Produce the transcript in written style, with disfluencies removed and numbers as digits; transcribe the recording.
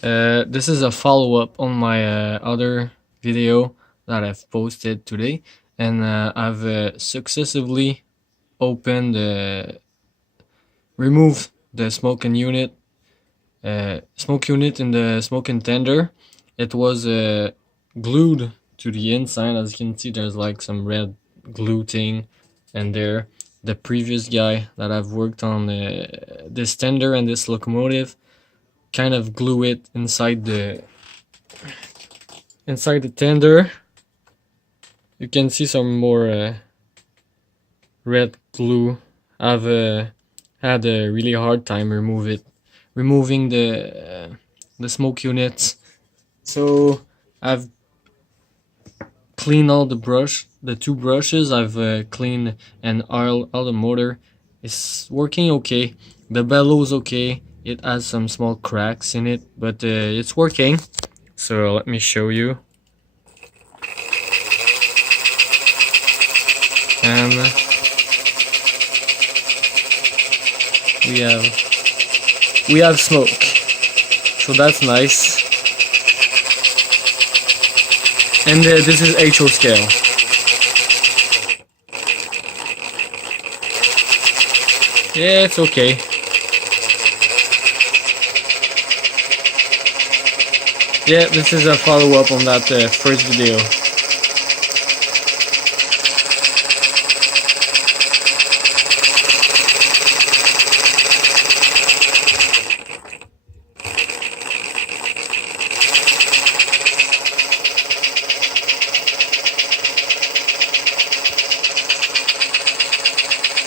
This is a follow-up on my other video that I've posted today, and I've successively opened removed the smoke unit in the smoking tender. It was glued to the inside. As you can see, there's like some red glue thing, and there the previous guy that I've worked on this tender and this locomotive kind of glue it inside the tender. You can see some more red glue. I've had a really hard time removing the smoke units. So I've cleaned all the two brushes. I've cleaned and all the motor is working okay. The bellows okay. It has some small cracks in it, but it's working. So let me show you. And we have smoke, so that's nice. And this is HO scale. Yeah, it's okay. Yeah, this is a follow-up on that first video.